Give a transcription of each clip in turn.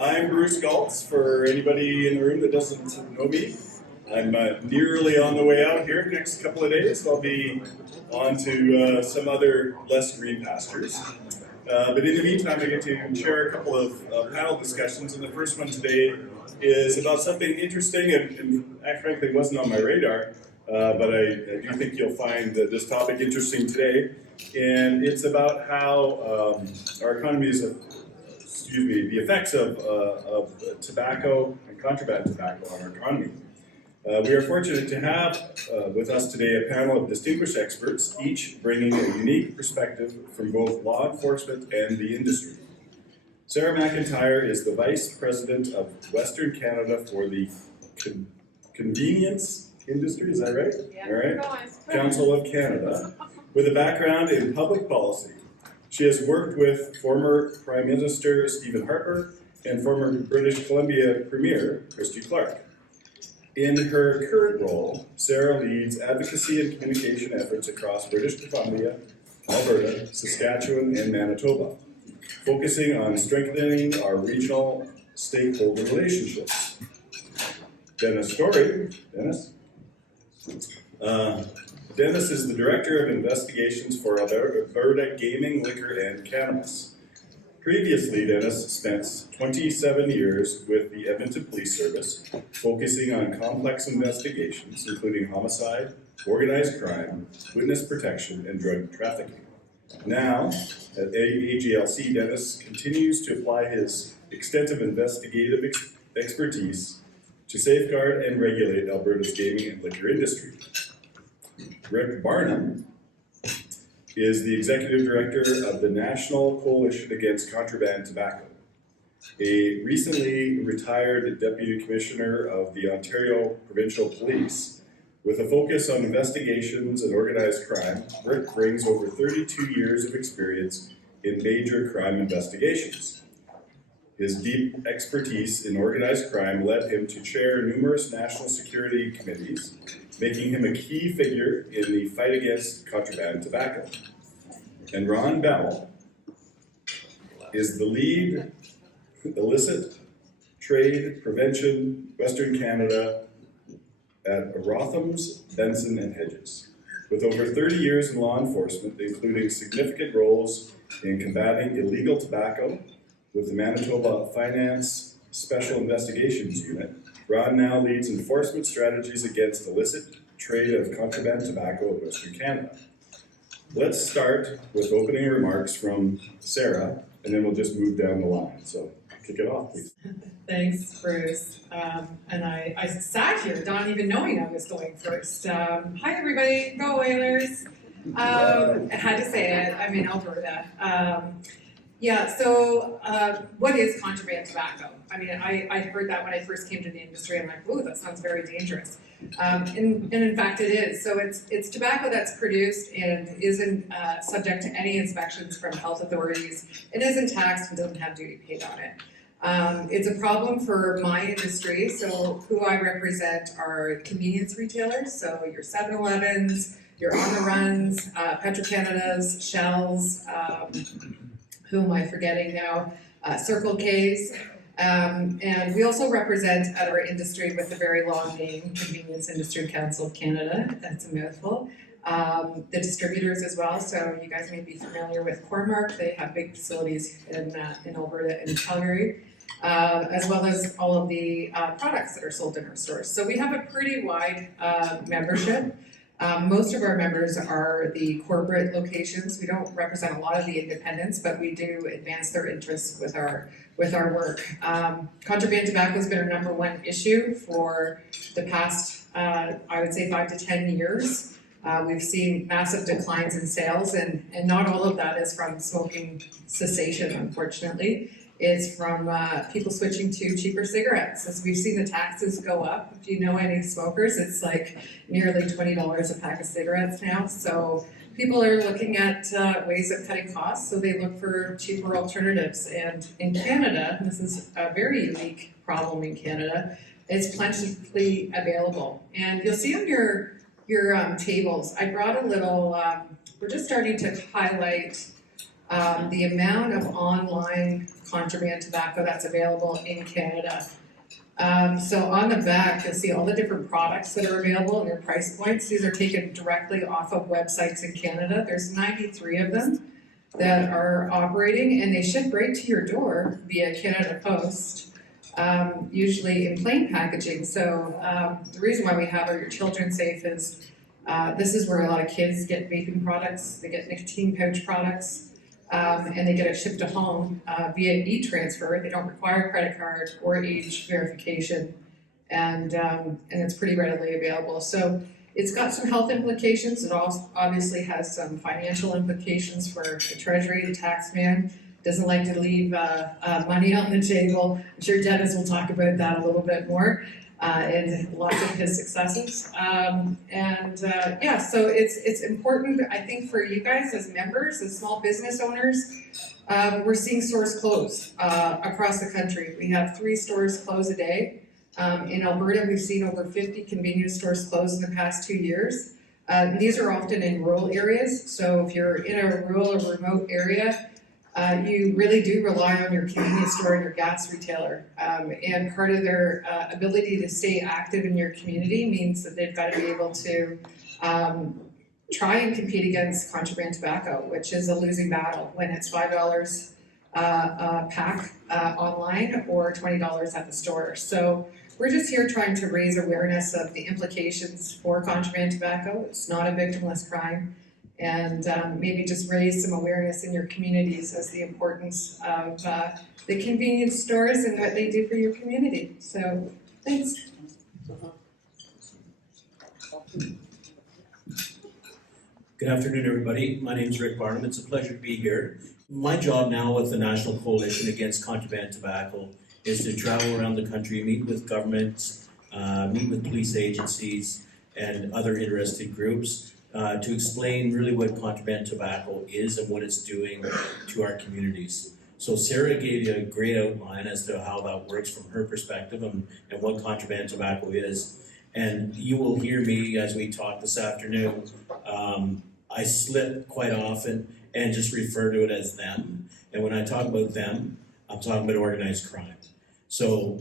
I'm Bruce Galts, for anybody in the room that doesn't know me. I'm nearly on the way out here next couple of days. I'll be on to some other less green pastures. But in the meantime, I get to share a couple of panel discussions, and the first one today is about something interesting and frankly wasn't on my radar, but I do think you'll find this topic interesting today. And it's about how our economy is, the effects of tobacco and contraband tobacco on our economy. We are fortunate to have with us today a panel of distinguished experts, each bringing a unique perspective from both law enforcement and the industry. Sara MacIntyre is the Vice President of Western Canada for the Convenience Industry, is that right? Yeah. All right. Council of Canada, with a background in public policy. She has worked with former Prime Minister Stephen Harper and former British Columbia Premier Christy Clark. In her current role, Sara leads advocacy and communication efforts across British Columbia, Alberta, Saskatchewan, and Manitoba, focusing on strengthening our regional stakeholder relationships. Dennis Storey, Dennis is the Director of Investigations for Alberta Gaming, Liquor, and Cannabis. Previously, Dennis spent 27 years with the Edmonton Police Service, focusing on complex investigations, including homicide, organized crime, witness protection, and drug trafficking. Now, at AGLC, Dennis continues to apply his extensive investigative expertise to safeguard and regulate Alberta's gaming and liquor industry. Rick Barnum is the Executive Director of the National Coalition Against Contraband Tobacco, a recently retired Deputy Commissioner of the Ontario Provincial Police. With a focus on investigations and organized crime, Rick brings over 32 years of experience in major crime investigations. His deep expertise in organized crime led him to chair numerous national security committees, making him a key figure in the fight against contraband tobacco. And Ron Bell is the lead illicit trade prevention Western Canada at Rothmans, Benson, and Hedges. With over 30 years in law enforcement, including significant roles in combating illegal tobacco with the Manitoba Finance Special Investigations Unit, Ron now leads enforcement strategies against illicit trade of contraband tobacco in Western Canada. Let's start with opening remarks from Sara, and then we'll just move down the line. So kick it off, please. Thanks, Bruce. And I sat here not even knowing I was going first. Hi, everybody. Go Oilers. I had to say it. I'm in Alberta. What is contraband tobacco? I mean, I heard that when I first came to the industry. I'm like, ooh, that sounds very dangerous. And in fact, it is. So it's tobacco that's produced and isn't subject to any inspections from health authorities. It isn't taxed and doesn't have duty paid on it. It's a problem for my industry. So who I represent are convenience retailers. So your 7-Elevens, your On the Runs, Petro-Canada's, Shell's, who am I forgetting now? Circle K's. And we also represent our industry with a very long name, Convenience Industry Council of Canada. That's a mouthful. The distributors as well. So you guys may be familiar with Cormark. They have big facilities in Alberta and Calgary, as well as all of the products that are sold in our stores. So we have a pretty wide membership. Most of our members are the corporate locations. We don't represent a lot of the independents, but we do advance their interests with our work. Contraband tobacco has been our number one issue for the past, I would say, 5 to 10 years. We've seen massive declines in sales, and not all of that is from smoking cessation, unfortunately. It's from people switching to cheaper cigarettes. As we've seen the taxes go up, if you know any smokers, it's like nearly $20 a pack of cigarettes now. So people are looking at ways of cutting costs, so they look for cheaper alternatives. And in Canada, this is a very unique problem in Canada, it's plentifully available. And you'll see on your tables, I brought a little, we're just starting to highlight the amount of online contraband tobacco that's available in Canada. So on the back, you'll see all the different products that are available and their price points. These are taken directly off of websites in Canada. There's 93 of them that are operating, and they ship right to your door via Canada Post, usually in plain packaging. So the reason why we have Your Children Safe is this is where a lot of kids get vaping products, they get nicotine pouch products, and they get it shipped to home via e-transfer. They don't require credit card or age verification, and it's pretty readily available. So it's got some health implications. It also obviously has some financial implications for the Treasury. The tax man doesn't like to leave money on the table. I'm sure Dennis will talk about that a little bit more in lots of his successes. Yeah, so it's important, I think, for you guys as members, as small business owners. We're seeing stores close across the country. We have 3 stores close a day. In Alberta, we've seen over 50 convenience stores close in the past 2 years. These are often in rural areas, so if you're in a rural or remote area, you really do rely on your convenience store and your gas retailer. And part of their ability to stay active in your community means that they've got to be able to try and compete against contraband tobacco, which is a losing battle when it's $5 a pack online or $20 at the store. So we're just here trying to raise awareness of the implications for contraband tobacco. It's not a victimless crime. And maybe just raise some awareness in your communities as the importance of the convenience stores and what they do for your community. So, thanks. Good afternoon, everybody. My name is Rick Barnum. It's a pleasure to be here. My job now with the National Coalition Against Contraband Tobacco is to travel around the country, meet with governments, meet with police agencies and other interested groups to explain really what contraband tobacco is and what it's doing to our communities. So Sara gave you a great outline as to how that works from her perspective and what contraband tobacco is. And you will hear me as we talk this afternoon. I slip quite often and just refer to it as them. And when I talk about them, I'm talking about organized crime. So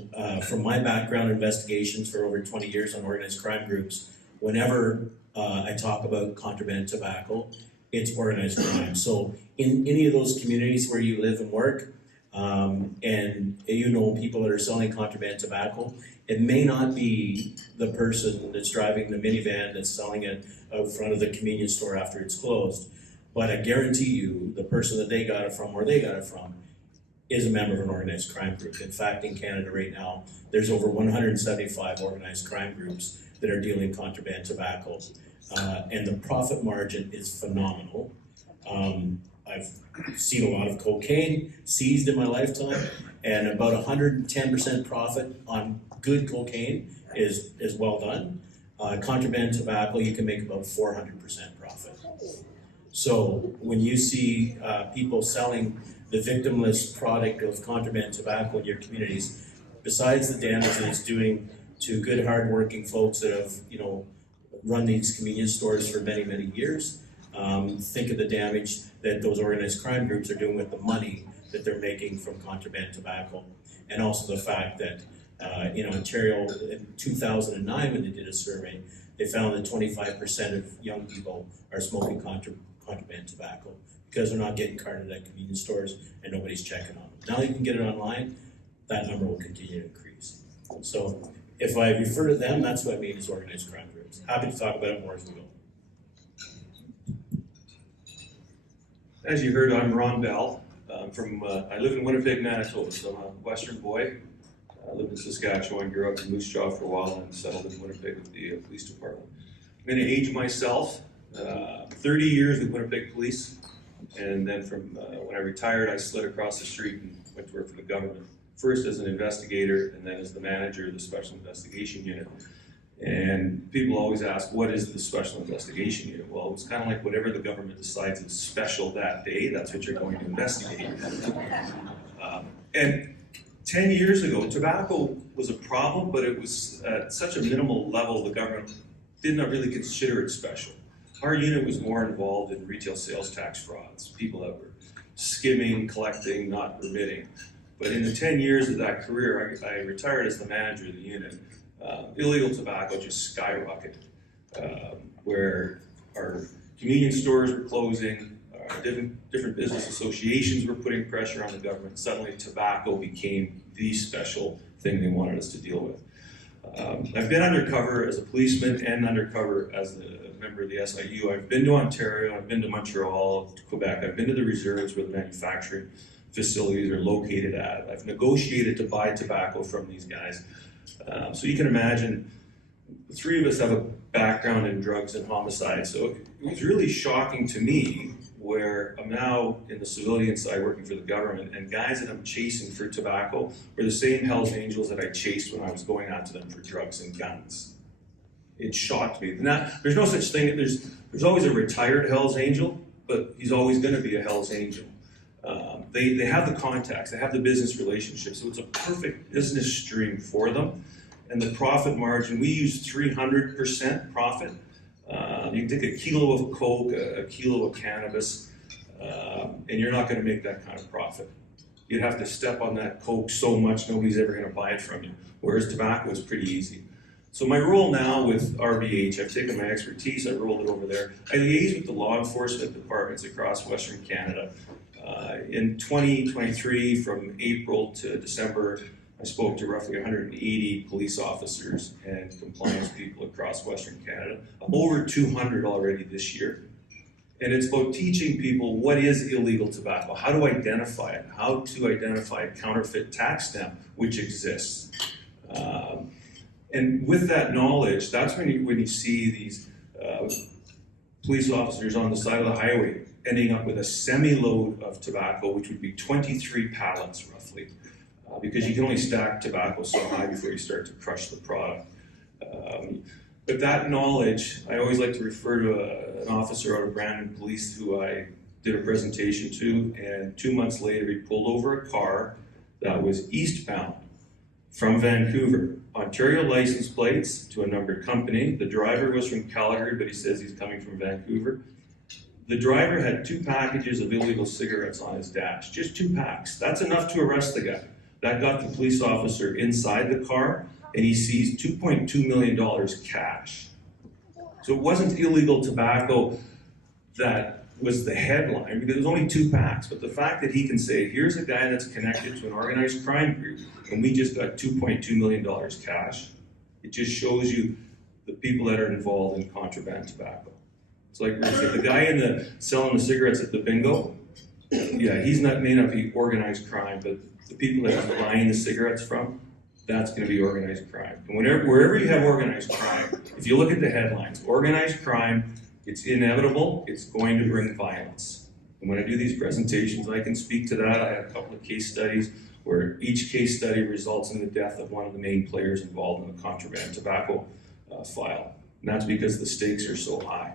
from my background investigations for over 20 years on organized crime groups, whenever I talk about contraband tobacco, it's organized crime. So in any of those communities where you live and work, and you know people that are selling contraband tobacco, it may not be the person that's driving the minivan that's selling it out front of the convenience store after it's closed. But I guarantee you, the person that they got it from, where they got it from, is a member of an organized crime group. In fact, in Canada right now, there's over 175 organized crime groups that are dealing contraband tobacco. And the profit margin is phenomenal. I've seen a lot of cocaine seized in my lifetime, and about 110% profit on good cocaine is well done. Contraband tobacco, you can make about 400% profit. So when you see people selling the victimless product of contraband tobacco in your communities, besides the damage that it's doing to good, hardworking folks that have, run these convenience stores for many, many years, think of the damage that those organized crime groups are doing with the money that they're making from contraband tobacco. And also the fact that in Ontario in 2009, when they did a survey, they found that 25% of young people are smoking contraband tobacco because they're not getting carded at convenience stores and nobody's checking on them. Now you can get it online, that number will continue to increase. So if I refer to them, that's what I mean is organized crime groups. Happy to talk about it more as we go. As you heard, I'm Ron Bell. I live in Winnipeg, Manitoba, so I'm a Western boy. I lived in Saskatchewan, grew up in Moose Jaw for a while, and settled in Winnipeg with the police department. I'm going to age myself. 30 years with Winnipeg Police, and then from when I retired, I slid across the street and went to work for the government. First as an investigator, and then as the manager of the Special Investigation Unit. And people always ask, what is the Special Investigation Unit? Well, it's kind of like whatever the government decides is special that day, that's what you're going to investigate. And 10 years ago, tobacco was a problem, but it was at such a minimal level, the government did not really consider it special. Our unit was more involved in retail sales tax frauds, people that were skimming, collecting, not remitting. But in the 10 years of that career, I retired as the manager of the unit. Illegal tobacco just skyrocketed, where our convenience stores were closing, different business associations were putting pressure on the government. Suddenly tobacco became the special thing they wanted us to deal with. I've been undercover as a policeman and undercover as a member of the SIU. I've been to Ontario, I've been to Montreal, to Quebec, I've been to the reserves where the manufacturing facilities are located at. I've negotiated to buy tobacco from these guys. So you can imagine, the three of us have a background in drugs and homicide, so it was really shocking to me where I'm now in the civilian side working for the government, and guys that I'm chasing for tobacco were the same Hells Angels that I chased when I was going after them for drugs and guns. It shocked me. There's no such thing, there's always a retired Hells Angel, but he's always gonna be a Hells Angel. They have the contacts, they have the business relationships, so it's a perfect business stream for them. And the profit margin, we use 300% profit. You can take a kilo of coke, a kilo of cannabis, and you're not gonna make that kind of profit. You'd have to step on that coke so much, nobody's ever gonna buy it from you. Whereas tobacco is pretty easy. So my role now with RBH, I've taken my expertise, I rolled it over there. I liaise with the law enforcement departments across Western Canada. In 2023, from April to December, I spoke to roughly 180 police officers and compliance people across Western Canada. I'm over 200 already this year. And it's about teaching people what is illegal tobacco, how to identify it, how to identify a counterfeit tax stamp, which exists. And with that knowledge, that's when you see these police officers on the side of the highway ending up with a semi-load of tobacco, which would be 23 pallets roughly, because you can only stack tobacco so high before you start to crush the product. But that knowledge, I always like to refer to an officer out of Brandon Police who I did a presentation to, and 2 months later he pulled over a car that was eastbound from Vancouver. Ontario license plates to a numbered company. The driver was from Calgary, but he says he's coming from Vancouver. The driver had 2 packages of illegal cigarettes on his dash, just 2 packs. That's enough to arrest the guy. That got the police officer inside the car, and he seized $2.2 million cash. So it wasn't illegal tobacco that was the headline, because it was only 2 packs, but the fact that he can say, here's a guy that's connected to an organized crime group, and we just got $2.2 million cash, it just shows you the people that are involved in contraband tobacco. It's like the guy selling the cigarettes at the bingo, yeah, may not be organized crime, but the people that are buying the cigarettes from, that's gonna be organized crime. And wherever you have organized crime, if you look at the headlines, organized crime, it's inevitable, it's going to bring violence. And when I do these presentations, I can speak to that. I have a couple of case studies where each case study results in the death of one of the main players involved in the contraband tobacco file. And that's because the stakes are so high.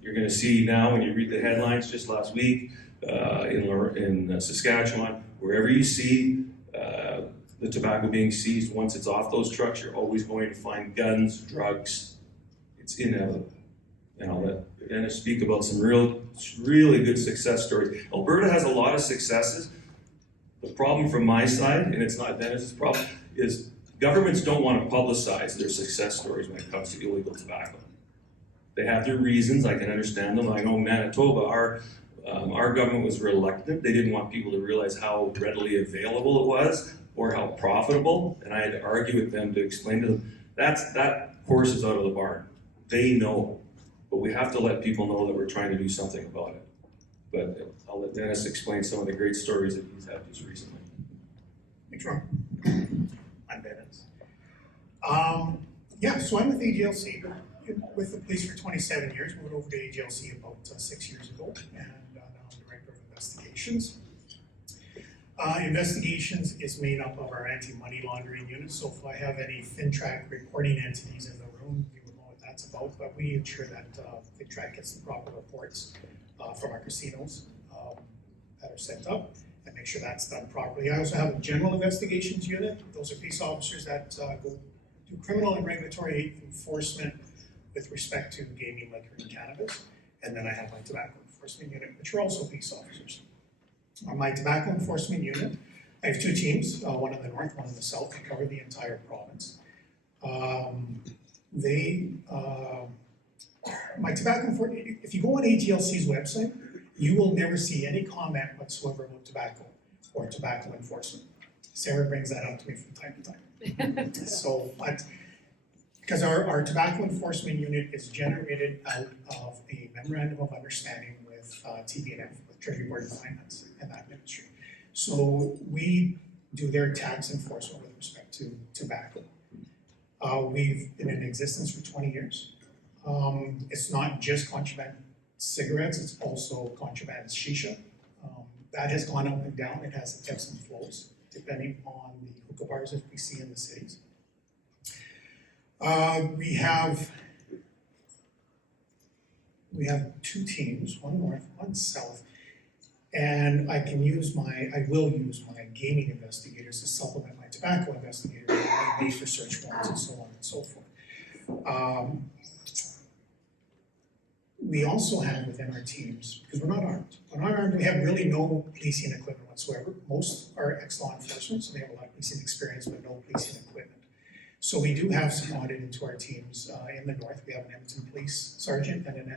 You're gonna see now when you read the headlines just last week in Saskatchewan, wherever you see the tobacco being seized, once it's off those trucks, you're always going to find guns, drugs. It's inevitable. And I'll let Dennis speak about some really good success stories. Alberta has a lot of successes. The problem from my side, and it's not Dennis's problem, is governments don't want to publicize their success stories when it comes to illegal tobacco. They have their reasons, I can understand them. I know Manitoba, our government was reluctant. They didn't want people to realize how readily available it was or how profitable, and I had to argue with them to explain to them, that horse is out of the barn. They know, but we have to let people know that we're trying to do something about it. But I'll let Dennis explain some of the great stories that he's had just recently. Thanks, Ron. I'm Dennis. So I'm with AGLC, with the police for 27 years. Moved over to AGLC about 6 years ago, and now I'm Director of Investigations. Investigations is made up of our anti-money laundering unit, so if I have any FinTrack reporting entities in the room, you would know what that's about, but we ensure that FinTrack gets the proper reports from our casinos that are set up, and make sure that's done properly. I also have a general investigations unit. Those are police officers that go do criminal and regulatory enforcement with respect to gaming, liquor, and cannabis. And then I have my tobacco Enforcement Unit, which are also police officers. On my tobacco enforcement unit, I have 2 teams, one in the north, one in the south, that cover the entire province. My tobacco enforcement, if you go on AGLC's website, you will never see any comment whatsoever about tobacco or tobacco enforcement. Sara brings that up to me from time to time. So, because our tobacco enforcement unit is generated out of a memorandum of understanding with TBNF, with Treasury Board of Finance and that ministry. So we do their tax enforcement with respect to tobacco. We've been in existence for 20 years. It's not just contraband cigarettes, it's also contraband shisha. That has gone up and down, it has ebbs and flows, depending on the hookah bars that we see in the cities. We have 2 teams, one north, one south, and I will use my gaming investigators to supplement my tobacco investigators, and for search warrants and so on and so forth. We also have within our teams, because we're not armed, we have really no policing equipment whatsoever. Most are ex-law enforcement, so they have a lot of policing experience, but no policing equipment. So we do have some audit into our teams. In the north, we have an Edmonton police sergeant and an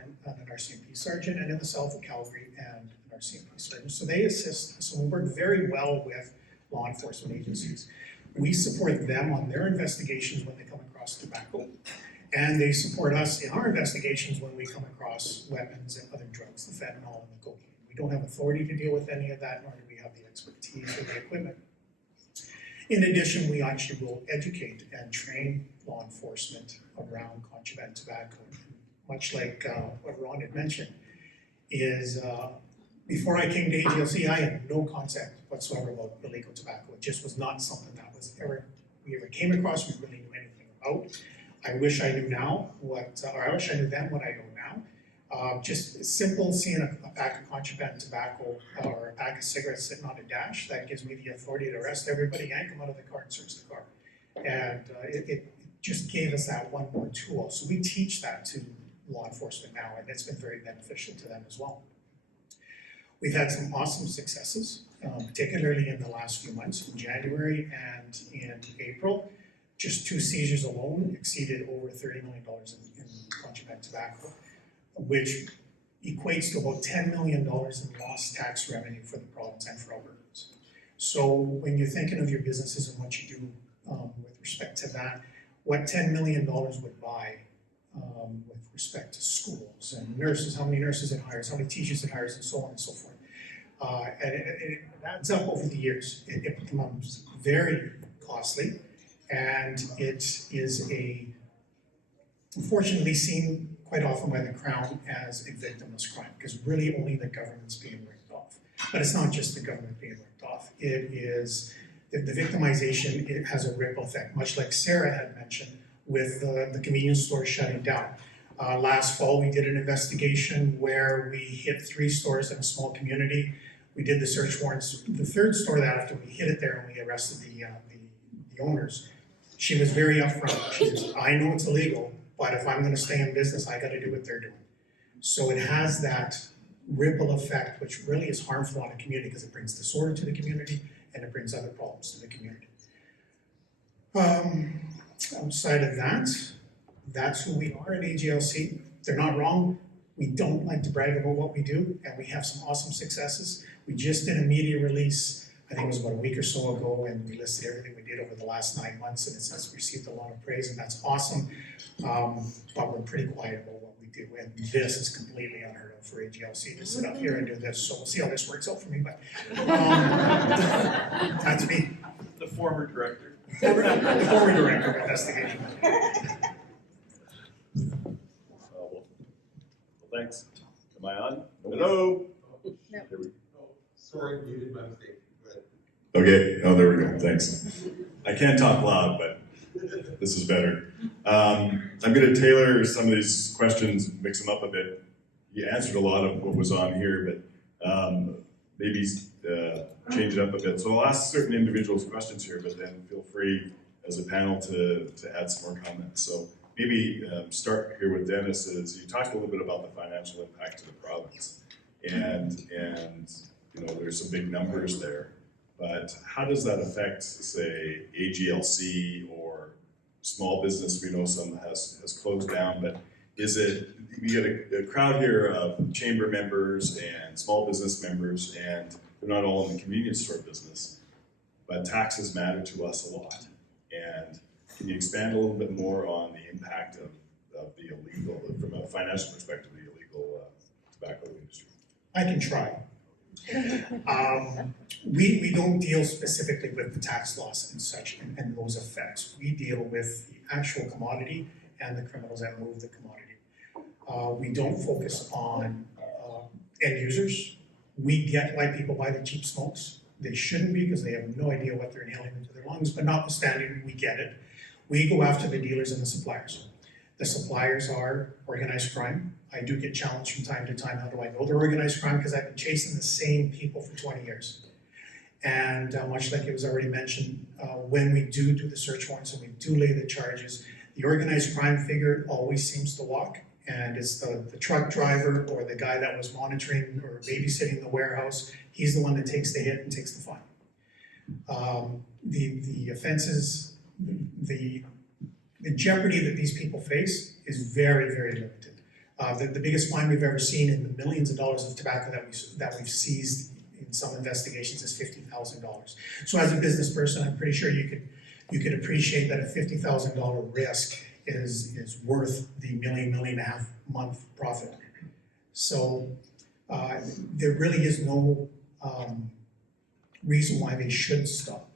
RCMP sergeant, and in the south, a Calgary and an RCMP sergeant. So they assist, so we work very well with law enforcement agencies. We support them on their investigations when they come across tobacco, and they support us in our investigations when we come across weapons and other drugs, the fentanyl and the cocaine. We don't have authority to deal with any of that, nor do we have the expertise or the equipment. In addition, we actually will educate and train law enforcement around contraband tobacco. Much like what Ron had mentioned, is before I came to AGLC, I had no concept whatsoever about illegal tobacco. It just was not something that we ever came across, we really knew anything about. I wish I knew now I wish I knew then what I know now. Just simple seeing a pack of contraband tobacco or a pack of cigarettes sitting on a dash, that gives me the authority to arrest everybody, yank them out of the car and search the car. And it just gave us that one more tool. So we teach that to law enforcement now, and it's been very beneficial to them as well. We've had some awesome successes, particularly in the last few months, in January and in April. Just 2 seizures alone exceeded over $30 million in contraband tobacco, which equates to about $10 million in lost tax revenue for the province and for Albertans. So when you're thinking of your businesses and what you do with respect to that, what $10 million would buy with respect to schools and nurses, how many nurses it hires, how many teachers it hires, and so on and so forth. And it adds up over the years. It becomes very costly, and it is unfortunately seen quite often by the Crown as a victimless crime, because really only the government's being ripped off. But it's not just the government being ripped off. It is the victimization, it has a ripple effect, much like Sara had mentioned with the convenience store shutting down. Last fall, we did an investigation where we hit 3 stores in a small community. We did the search warrants. The 3rd store that after we hit it there and we arrested the owners, she was very upfront. She says, I know it's illegal, but if I'm gonna stay in business, I gotta do what they're doing. So it has that ripple effect, which really is harmful on a community because it brings disorder to the community and it brings other problems to the community. Outside of that, that's who we are at AGLC. They're not wrong. We don't like to brag about what we do, and we have some awesome successes. We just did a media release, I think it was about a week or so ago, and we listed everything we did over the last 9 months, and it's received a lot of praise, and that's awesome. But we're pretty quiet about what we do, and this is completely unheard of for AGLC to sit up here and do this. So we'll see how this works out for me, but that's me. The former director. Former director of investigation. Well, thanks. Am I on? Hello? No. There we go. Sorry, muted by mistake. Okay, oh, there we go, thanks. I can't talk loud, but this is better. I'm gonna tailor some of these questions, mix them up a bit. You answered a lot of what was on here, but maybe change it up a bit. So I'll ask certain individuals questions here, but then feel free as a panel to add some more comments. So maybe start here with Dennis. Is you talked a little bit about the financial impact to the province. and you know, there's some big numbers there. But how does that affect, say, AGLC or small business? We know some has closed down, but is it, we get a crowd here of chamber members and small business members, and they're not all in the convenience store business, but taxes matter to us a lot. And can you expand a little bit more on the impact of the illegal, from a financial perspective, the illegal tobacco industry? I can try. We don't deal specifically with the tax loss and such and those effects. We deal with the actual commodity and the criminals that move the commodity. We don't focus on end users. We get why people buy the cheap smokes. They shouldn't be because they have no idea what they're inhaling into their lungs, but notwithstanding, we get it. We go after the dealers and the suppliers. The suppliers are organized crime. I do get challenged from time to time. How do I know they're organized crime? Because I've been chasing the same people for 20 years. And much like it was already mentioned, when we do the search warrants and we do lay the charges, the organized crime figure always seems to walk. And it's the truck driver or the guy that was monitoring or babysitting the warehouse. He's the one that takes the hit and takes the fine. The offenses, the jeopardy that these people face is very, very limited. The biggest fine we've ever seen in the millions of dollars of tobacco that we've seized in some investigations is $50,000. So as a business person, I'm pretty sure you could appreciate that a $50,000 risk is worth the million and a half month profit. So there really is no reason why they should stop,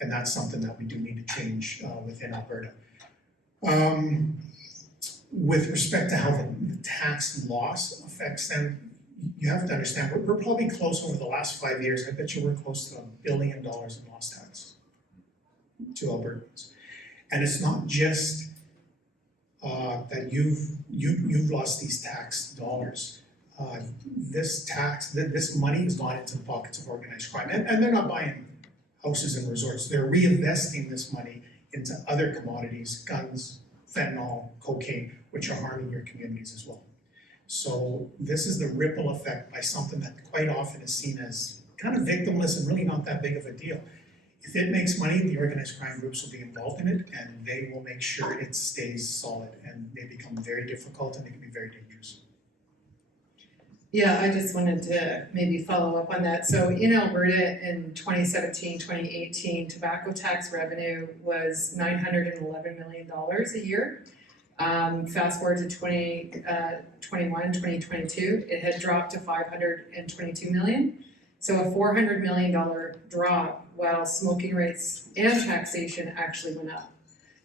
and that's something that we do need to change within Alberta. With respect to how the tax loss affects them, you have to understand, we're probably close over the last 5 years. I bet you we're close to $1 billion in lost tax to Albertans. And it's not just that you've lost these tax dollars. This money has gone into the pockets of organized crime, and they're not buying houses and resorts. They're reinvesting this money into other commodities, guns, fentanyl, cocaine, which are harming your communities as well. So this is the ripple effect by something that quite often is seen as kind of victimless and really not that big of a deal. If it makes money, the organized crime groups will be involved in it, and they will make sure it stays solid, and they become very difficult and they can be very dangerous. Yeah, I just wanted to maybe follow up on that. So in Alberta in 2017, 2018, tobacco tax revenue was $911 million a year. Fast forward to 2021, 2022, it had dropped to $522 million. So a $400 million drop while smoking rates and taxation actually went up.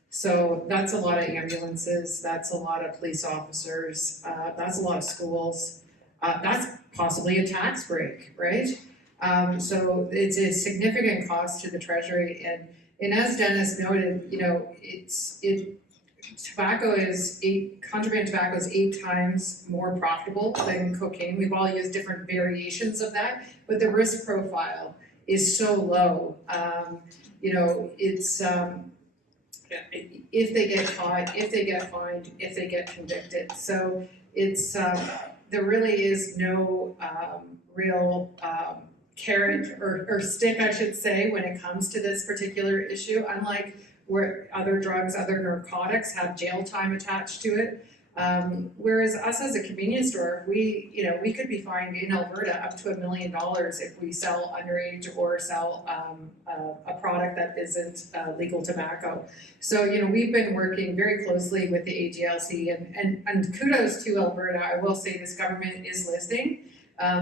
So that's a lot of ambulances, that's a lot of police officers, that's a lot of schools. That's possibly a tax break, right? So it's a significant cost to the Treasury, and as Dennis noted, you know, contraband tobacco is 8 times more profitable than cocaine. We've all used different variations of that, but the risk profile is so low. You know, it's if they get caught, if they get fined, if they get convicted. So it's there really is no real carrot or stick, I should say, when it comes to this particular issue, unlike where other drugs, other narcotics have jail time attached to it. Whereas us as a convenience store, we could be fined in Alberta up to $1 million if we sell underage or sell a product that isn't legal tobacco. So, you know, we've been working very closely with the AGLC and kudos to Alberta. I will say this government is listening.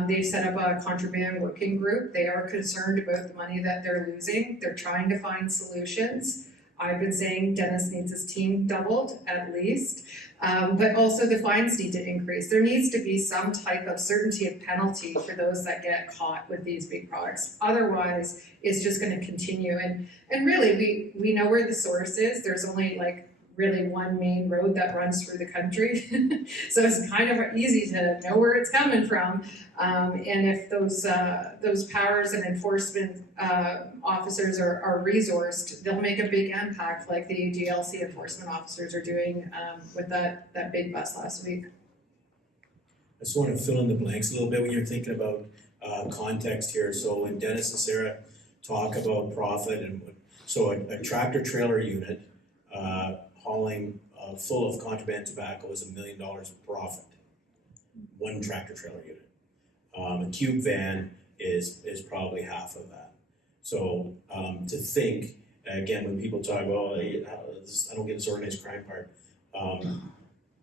They've set up a contraband working group. They are concerned about the money that they're losing. They're trying to find solutions. I've been saying Dennis needs his team doubled at least, but also the fines need to increase. There needs to be some type of certainty of penalty for those that get caught with these big products. Otherwise, it's just going to continue. And really, we know where the source is. There's only like really one main road that runs through the country. So it's kind of easy to know where it's coming from. And if those powers and enforcement officers are resourced, they'll make a big impact like the AGLC enforcement officers are doing with that big bust last week. I just want to fill in the blanks a little bit when you're thinking about context here. So when Dennis and Sara talk about profit, and so a tractor trailer unit hauling full of contraband tobacco is $1 million profit. One tractor trailer unit. A cube van is probably half of that. So to think, again, when people talk about, I don't get this organized crime part,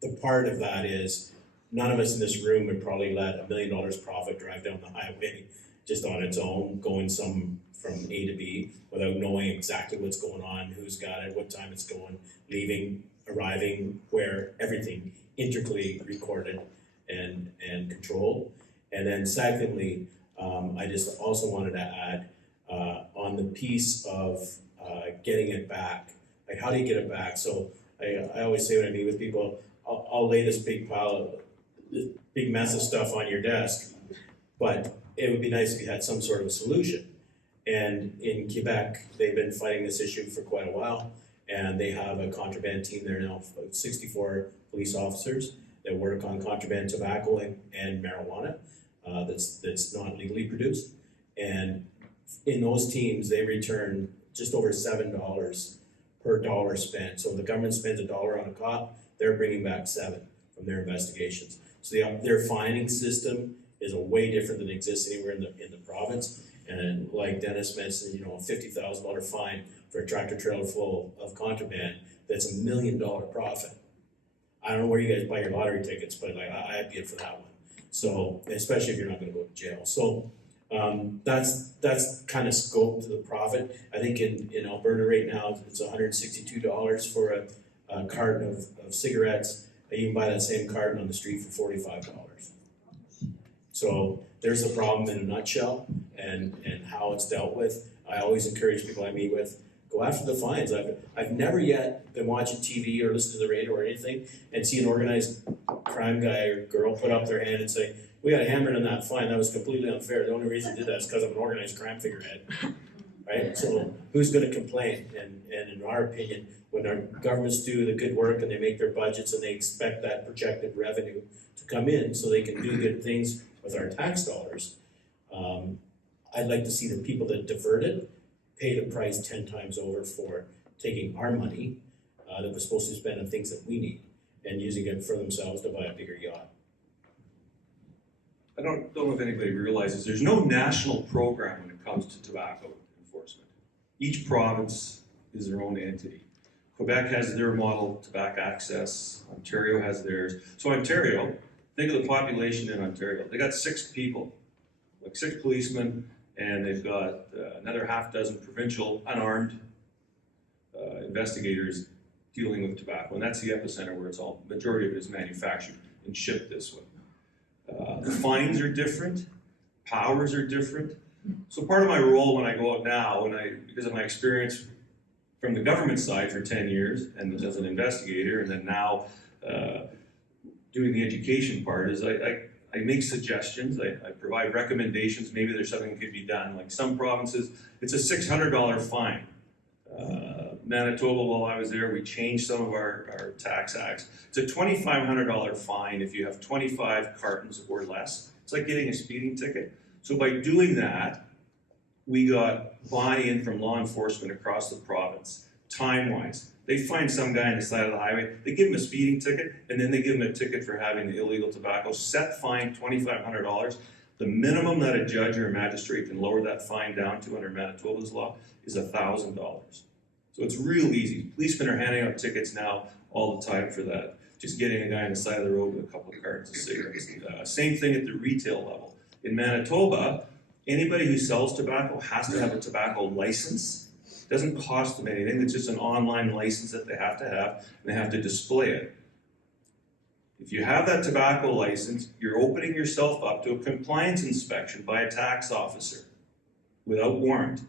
the part of that is none of us in this room would probably let $1 million profit drive down the highway just on its own, going from A to B without knowing exactly what's going on, who's got it, what time it's going, leaving, arriving, where, everything intricately recorded and controlled. And then secondly, I just also wanted to add on the piece of getting it back, like how do you get it back? So I always say when I meet with people, I'll lay this big big mess of stuff on your desk, but it would be nice if you had some sort of solution. And in Quebec, they've been fighting this issue for quite a while, and they have a contraband team there now, 64 police officers that work on contraband tobacco and marijuana that's not legally produced. And in those teams, they return just over $7 per dollar spent. So the government spends $1 on a cop, they're bringing back 7 from their investigations. So their fining system is a way different than exists anywhere in the province. And like Dennis mentioned, a $50,000 fine for a tractor trailer full of contraband, that's $1 million profit. I don't know where you guys buy your lottery tickets, but I'd be in for that one. So, especially if you're not gonna go to jail. So that's kind of scope to the profit. I think in Alberta right now, it's $162 for a carton of cigarettes. You can buy that same carton on the street for $45. So there's the problem in a nutshell and how it's dealt with. I always encourage people I meet with, go after the fines. I've never yet been watching TV or listening to the radio or anything and see an organized crime guy or girl put up their hand and say, we got a hammer on that fine, that was completely unfair. The only reason I did that is because I'm an organized crime figurehead, right? So who's gonna complain? And in our opinion, when our governments do the good work and they make their budgets and they expect that projected revenue to come in so they can do good things with our tax dollars, I'd like to see the people that divert it pay the price 10 times over for taking our money that we're supposed to spend on things that we need and using it for themselves to buy a bigger yacht. I don't know if anybody realizes there's no national program when it comes to tobacco enforcement. Each province is their own entity. Quebec has their model tobacco access, Ontario has theirs. So Ontario, think of the population in Ontario. They got 6 people, like 6 policemen, and they've got another half dozen provincial unarmed investigators dealing with tobacco. And that's the epicenter where majority of it is manufactured and shipped this way. The fines are different, powers are different. So part of my role when I go out now, because of my experience from the government side for 10 years and as an investigator, and then now doing the education part, is I make suggestions, I provide recommendations, maybe there's something that could be done. Like some provinces, it's a $600 fine. Manitoba, while I was there, we changed some of our tax acts. It's a $2,500 fine if you have 25 cartons or less. It's like getting a speeding ticket. So by doing that, we got buy-in from law enforcement across the province, time-wise. They find some guy on the side of the highway, they give him a speeding ticket, and then they give him a ticket for having the illegal tobacco, set fine $2,500. The minimum that a judge or a magistrate can lower that fine down to under Manitoba's law is $1,000. So it's real easy. Policemen are handing out tickets now all the time for that. Just getting a guy on the side of the road with a couple of cartons of cigarettes. Same thing at the retail level. In Manitoba, anybody who sells tobacco has to have a tobacco license. It doesn't cost them anything. It's just an online license that they have to have, and they have to display it. If you have that tobacco license, you're opening yourself up to a compliance inspection by a tax officer without warrant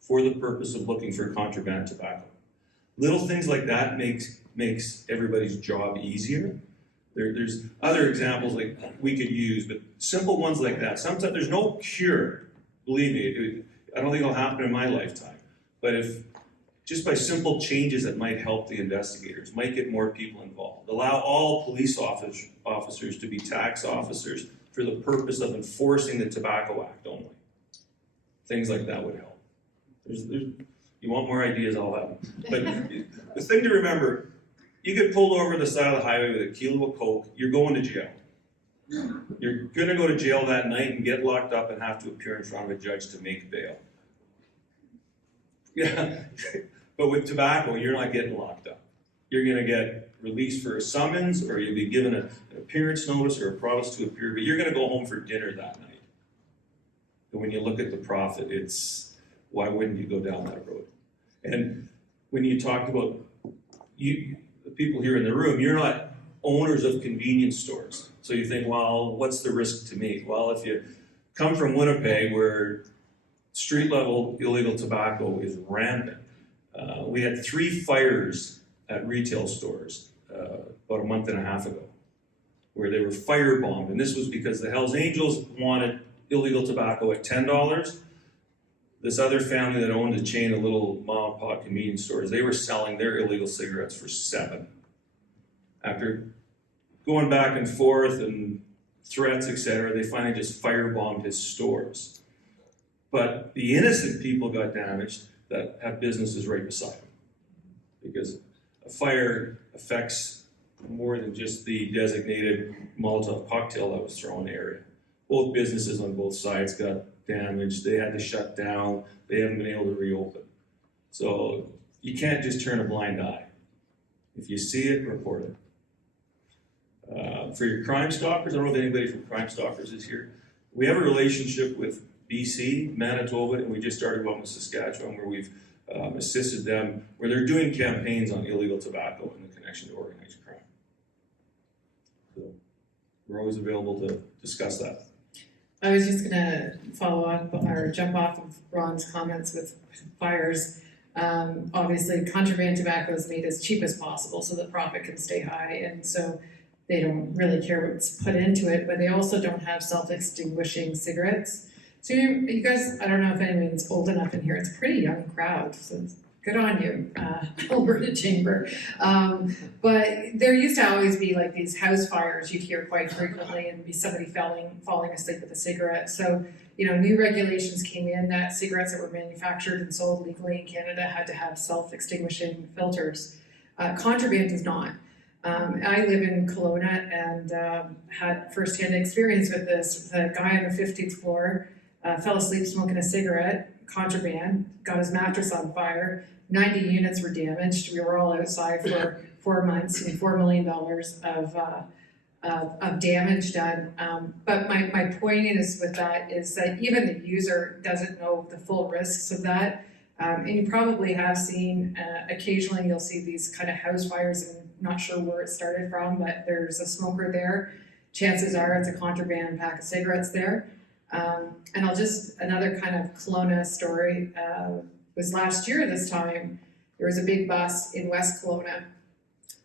for the purpose of looking for contraband tobacco. Little things like that makes everybody's job easier. There's other examples like we could use, but simple ones like that. Sometimes there's no cure. Believe me, I don't think it'll happen in my lifetime. But if just by simple changes that might help the investigators, might get more people involved. Allow all police officers to be tax officers for the purpose of enforcing the Tobacco Act only. Things like that would help. You want more ideas, I'll have them. But the thing to remember, you get pulled over the side of the highway with a kilo of coke, you're going to jail. You're gonna go to jail that night and get locked up and have to appear in front of a judge to make bail. Yeah, but with tobacco, you're not getting locked up. You're gonna get released for a summons, or you'll be given an appearance notice or a promise to appear, but you're gonna go home for dinner that night. And when you look at the profit, why wouldn't you go down that road? And when you talked about the people here in the room, you're not owners of convenience stores. So you think, well, what's the risk to me? Well, if you come from Winnipeg, where street level illegal tobacco is rampant, we had 3 fires at retail stores about a month and a half ago, where they were firebombed. And this was because the Hells Angels wanted illegal tobacco at $10. This other family that owned a chain of little mom and pop convenience stores, they were selling their illegal cigarettes for $7. After going back and forth and threats, etc., they finally just firebombed his stores. But the innocent people got damaged that have businesses right beside them, because a fire affects more than just the designated Molotov cocktail that was thrown in the area. Both businesses on both sides got damaged. They had to shut down. They haven't been able to reopen. So you can't just turn a blind eye. If you see it, report it. For your Crime Stoppers, I don't know if anybody from Crime Stoppers is here. We have a relationship with BC, Manitoba, and we just started one with Saskatchewan, where we've assisted them, where they're doing campaigns on illegal tobacco in the connection to organized crime. So we're always available to discuss that. I was just gonna follow up or jump off of Ron's comments with fires. Obviously, contraband tobacco is made as cheap as possible so that profit can stay high, and so they don't really care what's put into it, but they also don't have self-extinguishing cigarettes. So you guys, I don't know if anyone's old enough in here, it's a pretty young crowd, so good on you, Alberta Chamber. But there used to always be like these house fires you'd hear quite frequently, and be somebody falling asleep with a cigarette. So, new regulations came in that cigarettes that were manufactured and sold legally in Canada had to have self-extinguishing filters. Contraband does not. I live in Kelowna and had firsthand experience with this. The guy on the 15th floor fell asleep smoking a cigarette, contraband, got his mattress on fire, 90 units were damaged. We were all outside for 4 months and $4 million of damage done. But my point is with that is that even the user doesn't know the full risks of that. And you probably have seen, occasionally you'll see these kind of house fires, and not sure where it started from, but there's a smoker there. Chances are it's a contraband pack of cigarettes there. And another kind of Kelowna story, was last year this time, there was a big bus in West Kelowna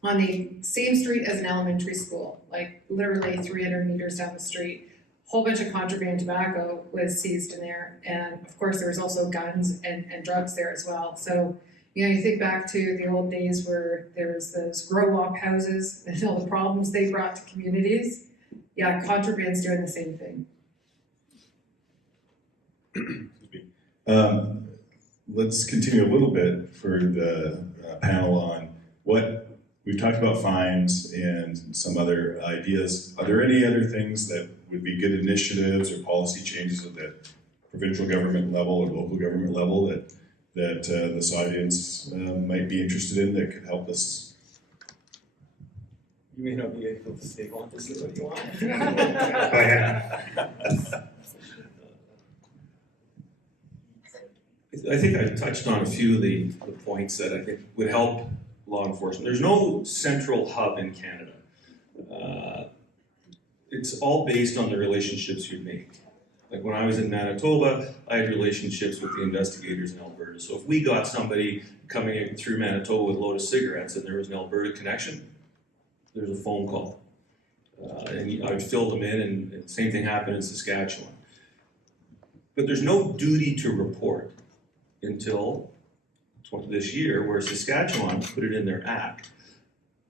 on the same street as an elementary school, like literally 300 meters down the street. Whole bunch of contraband tobacco was seized in there, and of course there was also guns and drugs there as well. So, you think back to the old days where there was those grow-up houses and all the problems they brought to communities. Yeah, contraband's doing the same thing. Let's continue a little bit for the panel on what we've talked about, fines and some other ideas. Are there any other things that would be good initiatives or policy changes at the provincial government level or local government level that this audience might be interested in that could help us? You may not be able to say honestly what you want. I think I touched on a few of the points that I think would help law enforcement. There's no central hub in Canada. It's all based on the relationships you make. Like when I was in Manitoba, I had relationships with the investigators in Alberta. So if we got somebody coming in through Manitoba with a load of cigarettes and there was an Alberta connection, there's a phone call. And I would fill them in, and the same thing happened in Saskatchewan. But there's no duty to report until this year, where Saskatchewan put it in their act.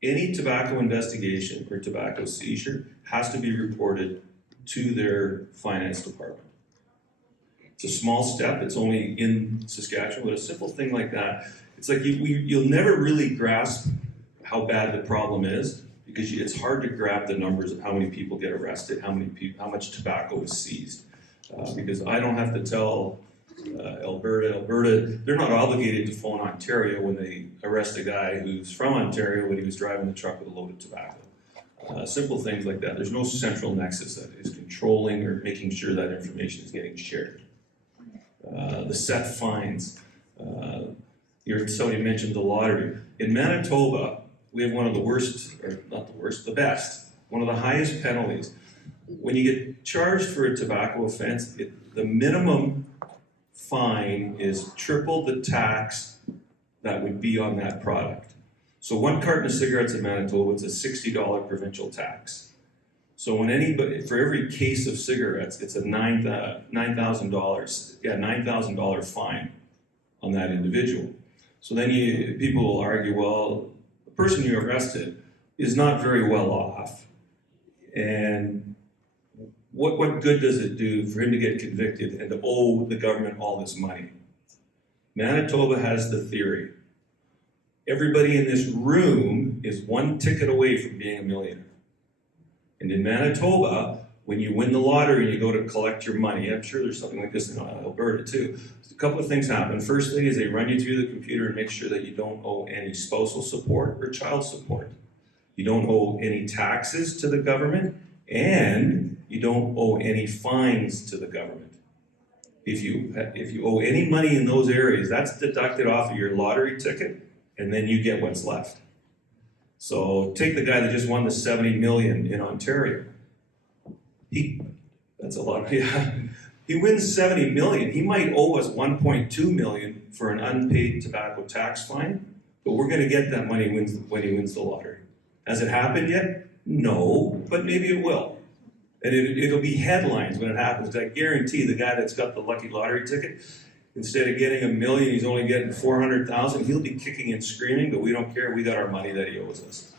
Any tobacco investigation or tobacco seizure has to be reported to their finance department. It's a small step, it's only in Saskatchewan, but a simple thing like that, it's like you'll never really grasp how bad the problem is, because it's hard to grab the numbers of how many people get arrested, how much tobacco is seized. Because I don't have to tell Alberta, they're not obligated to phone Ontario when they arrest a guy who's from Ontario when he was driving the truck with a load of tobacco. Simple things like that. There's no central nexus that is controlling or making sure that information is getting shared. The set fines. Somebody mentioned the lottery. In Manitoba, we have one of the worst, or not the worst, the best, one of the highest penalties. When you get charged for a tobacco offense, the minimum fine is triple the tax that would be on that product. So one carton of cigarettes in Manitoba, it's a $60 provincial tax. So when for every case of cigarettes, it's a $9,000 fine on that individual. So then people will argue, well, the person you arrested is not very well off, and what good does it do for him to get convicted and to owe the government all this money? Manitoba has the theory. Everybody in this room is one ticket away from being a millionaire. And in Manitoba, when you win the lottery and you go to collect your money, I'm sure there's something like this in Alberta too, a couple of things happen. First thing is they run you through the computer and make sure that you don't owe any spousal support or child support. You don't owe any taxes to the government, and you don't owe any fines to the government. If you owe any money in those areas, that's deducted off of your lottery ticket, and then you get what's left. So take the guy that just won the 70 million in Ontario. That's a lot. He wins 70 million. He might owe us 1.2 million for an unpaid tobacco tax fine, but we're going to get that money when he wins the lottery. Has it happened yet? No, but maybe it will. And it'll be headlines when it happens. I guarantee the guy that's got the lucky lottery ticket, instead of getting $1 million, he's only getting 400,000. He'll be kicking and screaming, but we don't care. We got our money that he owes us.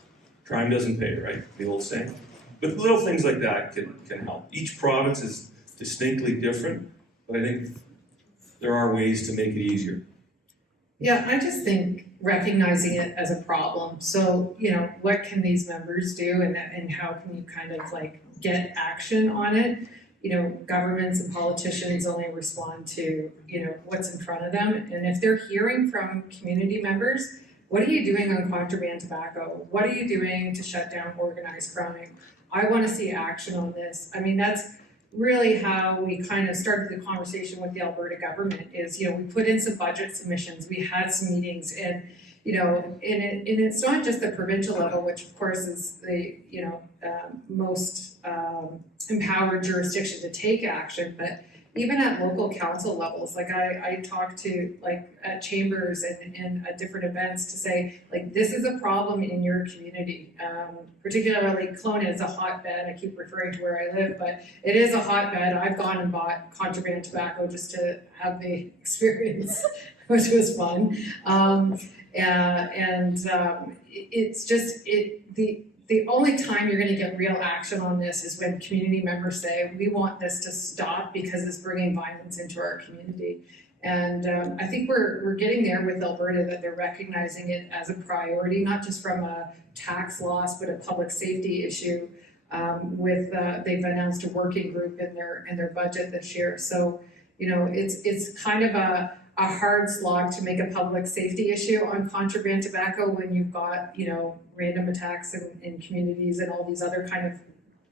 Crime doesn't pay, right? The old saying. But little things like that can help. Each province is distinctly different, but I think there are ways to make it easier. Yeah, I just think recognizing it as a problem. So, what can these members do, and how can you kind of like get action on it? Governments and politicians only respond to, what's in front of them. And if they're hearing from community members, what are you doing on contraband tobacco? What are you doing to shut down organized crime? I want to see action on this. I mean, that's really how we kind of started the conversation with the Alberta government is, we put in some budget submissions, we had some meetings, and, and it's not just the provincial level, which of course is the, most empowered jurisdiction to take action, but even at local council levels, like I talk to at chambers and at different events to say, this is a problem in your community. Particularly Kelowna is a hotbed. I keep referring to where I live, but it is a hotbed. I've gone and bought contraband tobacco just to have the experience, which was fun. It's just, the only time you're going to get real action on this is when community members say, we want this to stop because it's bringing violence into our community. And I think we're getting there with Alberta, that they're recognizing it as a priority, not just from a tax loss, but a public safety issue. They've announced a working group in their budget this year. So, it's kind of a hard slog to make a public safety issue on contraband tobacco when you've got, random attacks in communities and all these other kind of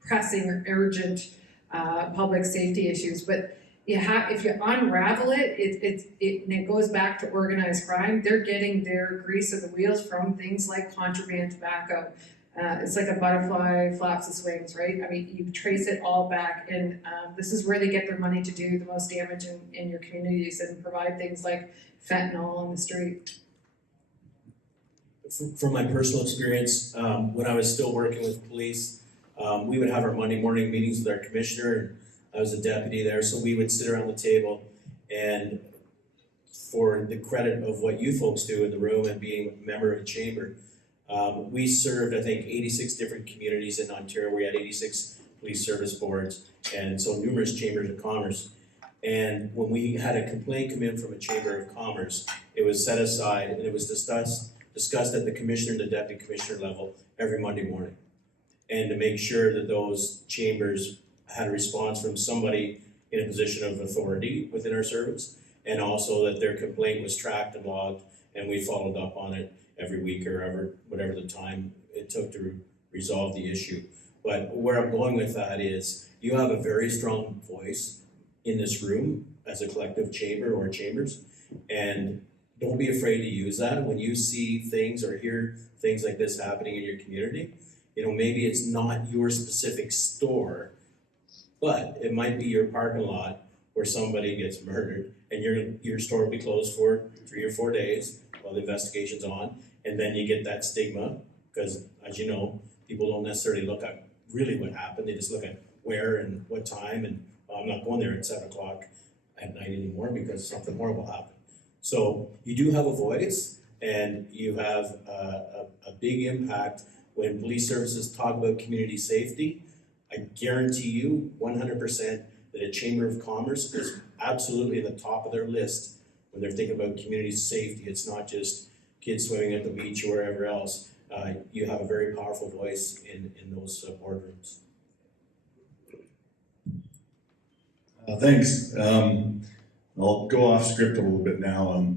pressing or urgent public safety issues. But if you unravel it, and it goes back to organized crime. They're getting their grease of the wheels from things like contraband tobacco. It's like a butterfly flaps its wings, right? I mean, you trace it all back, and this is where they get their money to do the most damage in your communities and provide things like fentanyl on the street. From my personal experience, when I was still working with police, we would have our Monday morning meetings with our commissioner, and I was a deputy there, so we would sit around the table, and for the credit of what you folks do in the room and being a member of the chamber. We served, I think, 86 different communities in Ontario. We had 86 police service boards, and so numerous chambers of commerce. And when we had a complaint come in from a chamber of commerce, it was set aside and it was discussed at the commissioner and the deputy commissioner level every Monday morning. And to make sure that those chambers had a response from somebody in a position of authority within our service, and also that their complaint was tracked and logged, and we followed up on it every week or whatever the time it took to resolve the issue. But where I'm going with that is, you have a very strong voice in this room as a collective chamber or chambers, and don't be afraid to use that when you see things or hear things like this happening in your community. You know, maybe it's not your specific store, but it might be your parking lot where somebody gets murdered, and your store will be closed for 3 or 4 days while the investigation's on, and then you get that stigma, because as you know, people don't necessarily look at really what happened, they just look at where and what time, and I'm not going there at 7 o'clock at night anymore because something horrible happened. So you do have a voice, and you have a big impact when police services talk about community safety. I guarantee you 100% that a Chamber of Commerce is absolutely at the top of their list when they're thinking about community safety. It's not just kids swimming at the beach or wherever else. You have a very powerful voice in those boardrooms. Thanks. I'll go off script a little bit now.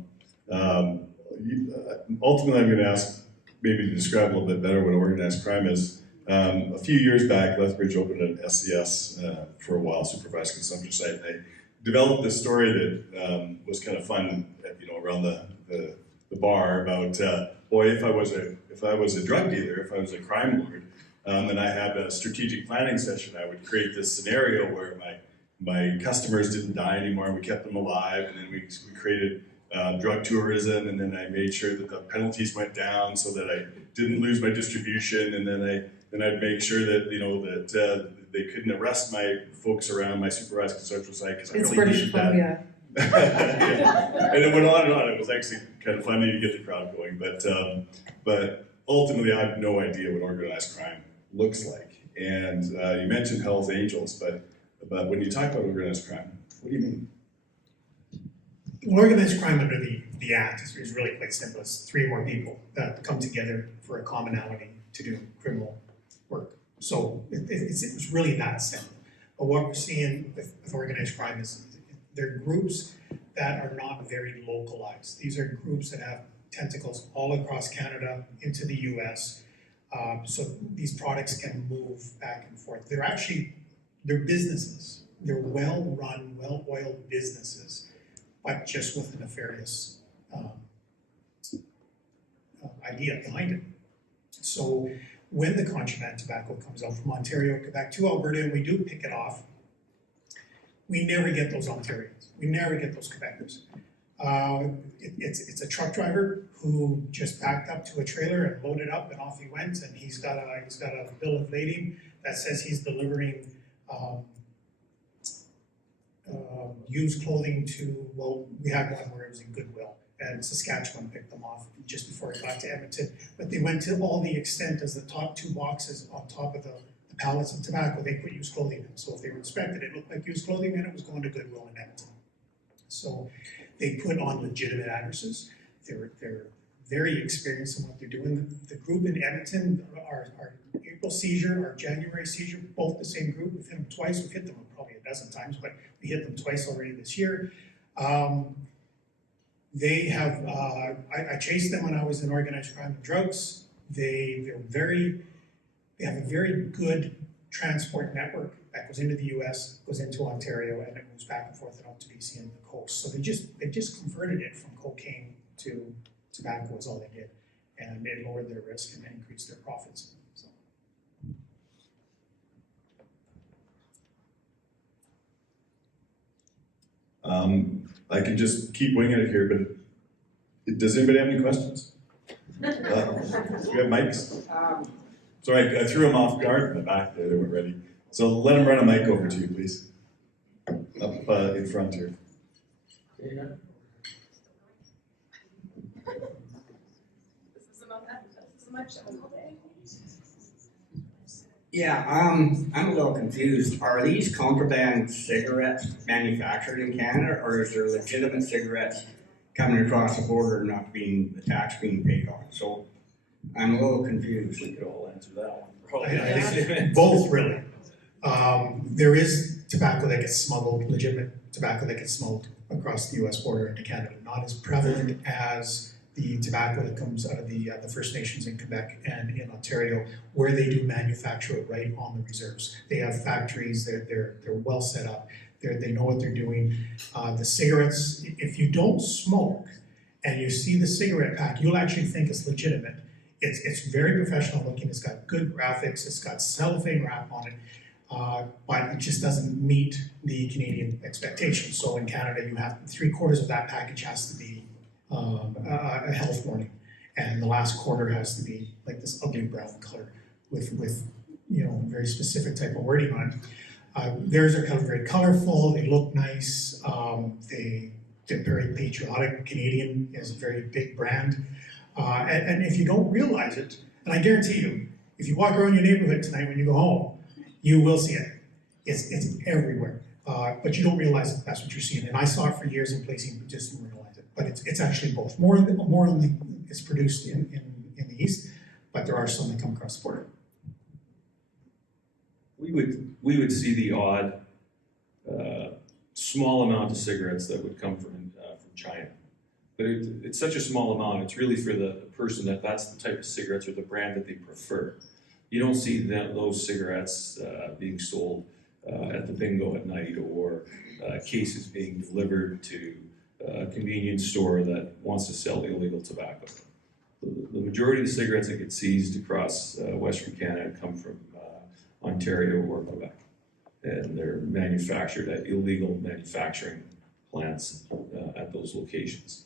Ultimately, I'm going to ask maybe to describe a little bit better what organized crime is. A few years back, Lethbridge opened an SCS for a while, supervised consumption site. I developed this story that was kind of fun, around the bar about boy, if I was a drug dealer, if I was a crime lord, and I had a strategic planning session, I would create this scenario where my customers didn't die anymore, and we kept them alive, and then we created drug tourism, and then I made sure that the penalties went down so that I didn't lose my distribution, and then I'd make sure that that they couldn't arrest my folks around my supervised consumption site because I It's really British needed that. Columbia. Yeah. And it went on and on. It was actually kind of funny to get the crowd going, but ultimately I have no idea what organized crime looks like. And you mentioned Hell's Angels, but when you talk about organized crime, what do you mean? Well, organized crime under the Act is really quite simple. It's 3 or more people that come together for a commonality to do criminal work. So it's really that simple. But what we're seeing with organized crime is they're groups that are not very localized. These are groups that have tentacles all across Canada into the US. So these products can move back and forth. They're businesses. They're well-run, well-oiled businesses, but just with a nefarious idea behind it. So when the contraband tobacco comes out from Ontario, Quebec to Alberta, and we do pick it off, we never get those Ontarians. We never get those Quebecers. It's a truck driver who just backed up to a trailer and loaded up, and off he went. And he's got a bill of lading that says he's delivering used clothing to. Well, we had one where it was in Goodwill, and Saskatchewan picked them off just before it got to Edmonton. But they went to all the extent as the top 2 boxes on top of the pallets of tobacco, they put used clothing in. So if they were inspected, it looked like used clothing, and it was going to Goodwill in Edmonton. So they put on legitimate addresses. They're very experienced in what they're doing. The group in Edmonton, our April seizure, our January seizure, both the same group. We've hit them twice. We've hit them probably a dozen times, but we hit them twice already this year. They have, I chased them when I was in organized crime and drugs. They have a very good transport network that goes into the US, goes into Ontario, and it moves back and forth and up to BC and the coast. So they just converted it from cocaine to tobacco is all they did. And it lowered their risk and increased their profits. So. I can just keep winging it here, but does anybody have any questions? Do we have mics? Sorry, I threw them off guard in the back there, they weren't ready. So let them run a mic over to you, please. Up in front here. so much all day. Yeah, I'm a little confused. Are these contraband cigarettes manufactured in Canada, or is there legitimate cigarettes coming across the border and not being, the tax being paid on? So I'm a little confused. We could all answer that one. I think both really. There is tobacco that gets smuggled, legitimate tobacco that gets smuggled across the US border into Canada, not as prevalent as the tobacco that comes out of the First Nations in Quebec and in Ontario, where they do manufacture it right on the reserves. They have factories, they're well set up, they know what they're doing. The cigarettes, if you don't smoke and you see the cigarette pack, you'll actually think it's legitimate. It's very professional looking, it's got good graphics, it's got cellophane wrap on it, but it just doesn't meet the Canadian expectations. So in Canada, you have 3/4 of that package has to be a health warning, and the last quarter has to be like this ugly brown color with very specific type of wording on it. Theirs are kind of very colorful, they look nice, they're very patriotic. Canadian is a very big brand, and if you don't realize it, and I guarantee you, if you walk around your neighborhood tonight when you go home, you will see it. It's everywhere, but you don't realize that that's what you're seeing. And I saw it for years in placing, just didn't realize it. But it's actually both. More is produced in the east, but there are some that come across the border. We would see the odd small amount of cigarettes that would come from China, but it's such a small amount. It's really for the person that's the type of cigarettes or the brand that they prefer. You don't see those cigarettes being sold at the bingo at night, or cases being delivered to a convenience store that wants to sell illegal tobacco. The majority of the cigarettes that get seized across Western Canada come from Ontario or Quebec, and they're manufactured at illegal manufacturing plants at those locations.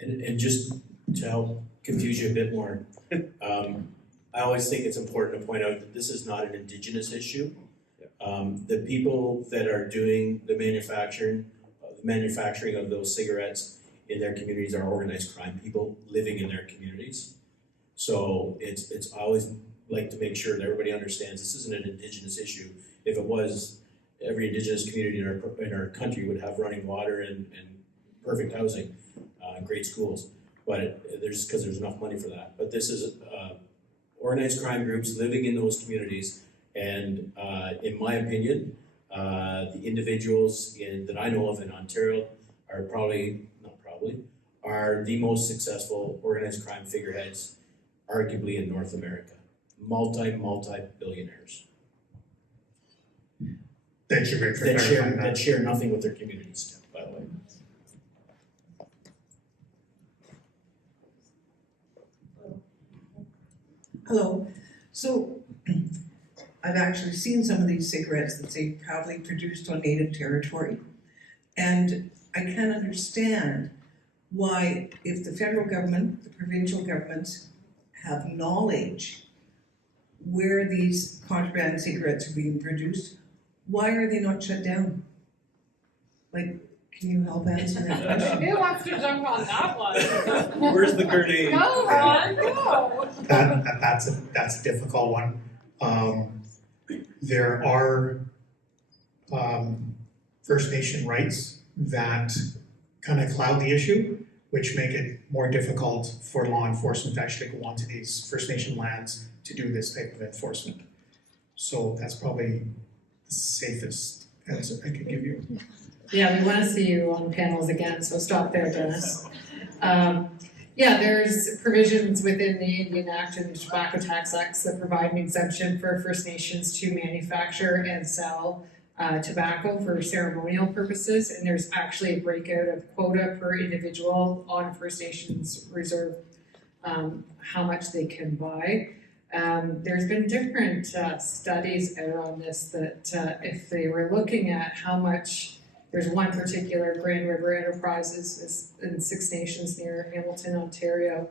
And just to help confuse you a bit more, I always think it's important to point out that this is not an Indigenous issue. The people that are doing the manufacturing of those cigarettes in their communities are organized crime people living in their communities. So it's always like to make sure that everybody understands this isn't an Indigenous issue. If it was, every Indigenous community in our country would have running water and perfect housing, great schools. But because there's enough money for that. But this is organized crime groups living in those communities, and in my opinion, the individuals that I know of in Ontario are are the most successful organized crime figureheads, arguably in North America. Multi-billionaires that share nothing with their communities, by the way. Hello. So I've actually seen some of these cigarettes that say proudly produced on native territory. And I can understand why, if the federal government, the provincial governments have knowledge where these contraband cigarettes are being produced, why are they not shut down? Like, can you help answer that question? Who wants to jump on that one? Where's the grenade? Go, Ron, go. That's a difficult one. There are First Nation rights that kind of cloud the issue, which make it more difficult for law enforcement to actually go onto these First Nation lands to do this type of enforcement. So that's probably the safest answer I could give you. Yeah, we want to see you on panels again, so stop there, Dennis. Yeah, there's provisions within the Indian Act and the Tobacco Tax Acts that provide an exemption for First Nations to manufacture and sell tobacco for ceremonial purposes, and there's actually a breakout of quota per individual on First Nations reserve, how much they can buy. There's been different studies out on this that if they were looking at how much, there's one particular, Grand River Enterprises in Six Nations near Hamilton, Ontario,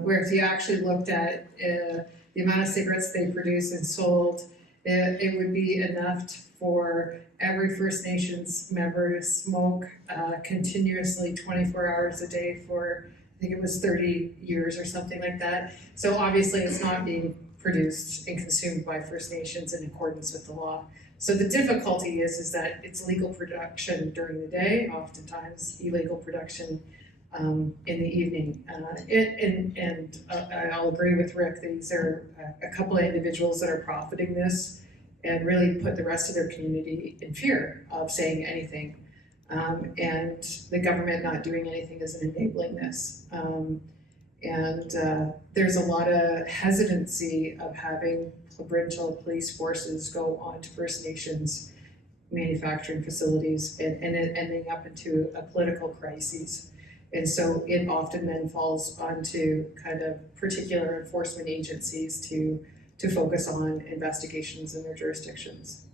where if you actually looked at the amount of cigarettes they produce and sold, it would be enough for every First Nations member to smoke continuously 24 hours a day for, I think it was 30 years or something like that. So obviously it's not being produced and consumed by First Nations in accordance with the law. So the difficulty is that it's legal production during the day, oftentimes illegal production in the evening. I'll agree with Rick, these are a couple of individuals that are profiting this and really put the rest of their community in fear of saying anything. And the government not doing anything is enabling this. There's a lot of hesitancy of having provincial police forces go onto First Nations manufacturing facilities and it ending up into a political crisis. And so it often then falls onto kind of particular enforcement agencies to focus on investigations in their jurisdictions.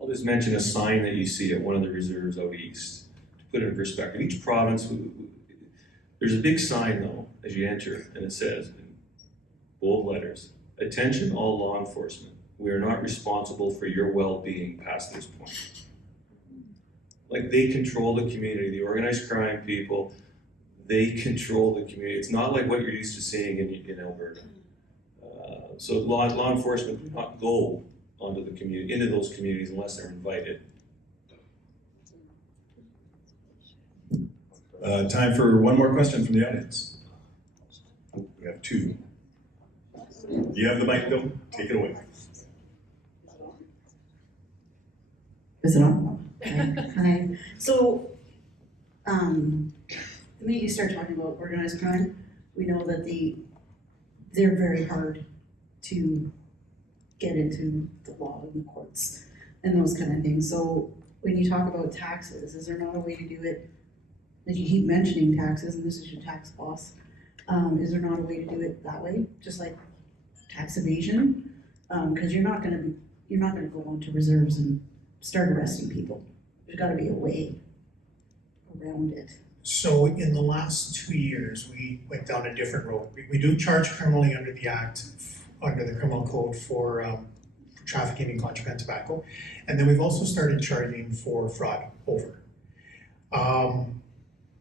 I'll just mention a sign that you see at one of the reserves out east, to put it in perspective. Each province, there's a big sign though, as you enter, and it says in bold letters, "Attention all law enforcement, we are not responsible for your well-being past this point." Like, they control the community, the organized crime people, they control the community. It's not like what you're used to seeing in Alberta. So law enforcement do not go onto the community, into those communities unless they're invited. Time for one more question from the audience. We have two. You have the mic, Bill. Take it away. Is it on? Hi. So, the minute you start talking about organized crime, we know that they're very hard to get into the law and the courts and those kind of things. So when you talk about taxes, is there not a way to do it? Like, you keep mentioning taxes, and this is your tax boss. Is there not a way to do it that way, just like tax evasion? Because you're not going to go onto reserves and start arresting people. There's got to be a way around it. So in the last 2 years, we went down a different road. We do charge criminally under the Act, under the criminal code for trafficking in contraband tobacco. And then we've also started charging for fraud over.